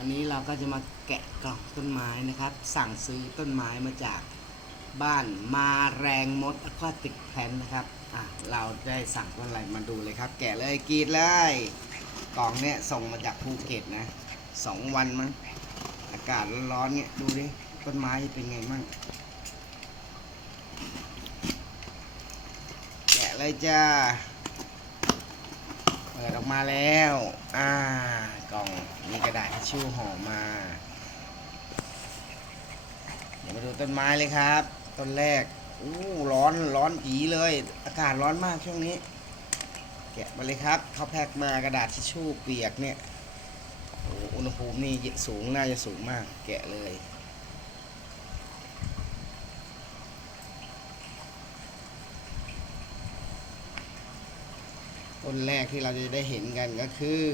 วันนี้เราก็จะมาแกะกล่องต้นไม้นะครับ สั่งซื้อต้นไม้มาจากบ้านมาแรงมดอควาติกแพนนะครับอะเราได้สั่งต้นอะไรมาดูเลยครับ แกะเลยกรีดเลยกล่องเนี่ยส่งมาจากภูเก็ตนะสองวันมั้งอากาศร้อนๆเนี่ยดูดิต้นไม้เป็นไงมั่งแกะเลยจ้าเปิดออกมาแล้ว อ่า มีกระดาษทิชชู่ห่อมา เดี๋ยวมาดูต้นไม้เลยครับ ต้นแรกอู้ร้อนร้อนจีเลย อากาศร้อนมากช่วงนี้ แกะมาเลยครับเขาแพ็คมากระดาษทิชชู่เปียกเนี่ยโอ้อุณหภูมินี่สูงน่าจะสูงมาก แกะเลยต้นแรกที่เราจะได้เห็นกันก็คือ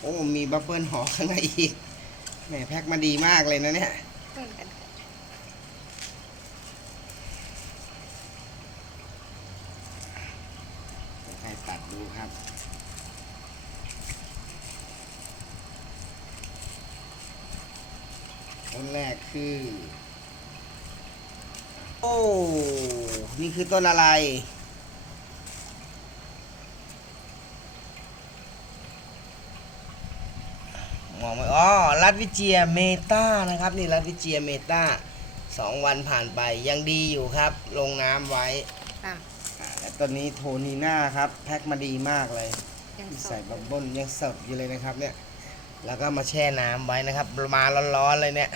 โอ้มีบับเบิ้ลห่อข้างในอีกแหมแพ็คมาดีมากเลยนะเนี่ยเหมือนกันใครตัดดูครับต้นแรกคือ โอ้ นี่คือต้นอะไร องไม่อ๋อรัฐวิเจียเมตานะครับ นี่รัฐวิเจียเมตาสองวันผ่านไปยังดีอยู่ครับ ลงน้ำไว้ตามอ่าและตอนนี้โทนีน่าครับ แพ็คมาดีมากเลย ยังสใส่ดบับเบิ้ลยังสดอยู่เลยนะครับเนี่ย แล้วก็มาแช่น้ำไว้นะครับ มาร้อนๆเลยเนี่ย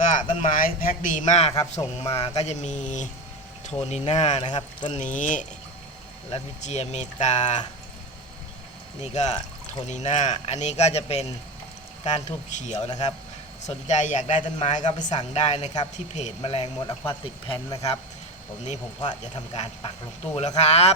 ก็ต้นไม้แพ็คดีมากครับ ส่งมาก็จะมีโทนิน่านะครับ ต้นนี้ลัดวิเจียเมตา นี่ก็ โทนีน่าอันนี้ก็จะเป็นก้านทูบเขียวนะครับ สนใจอยากได้ต้นไม้ก็ไปสั่งได้นะครับ ที่เพจแมลงมดอควาติกแพนนะครับ ผมนี้ผมก็จะทำการปักลงตู้แล้วครับ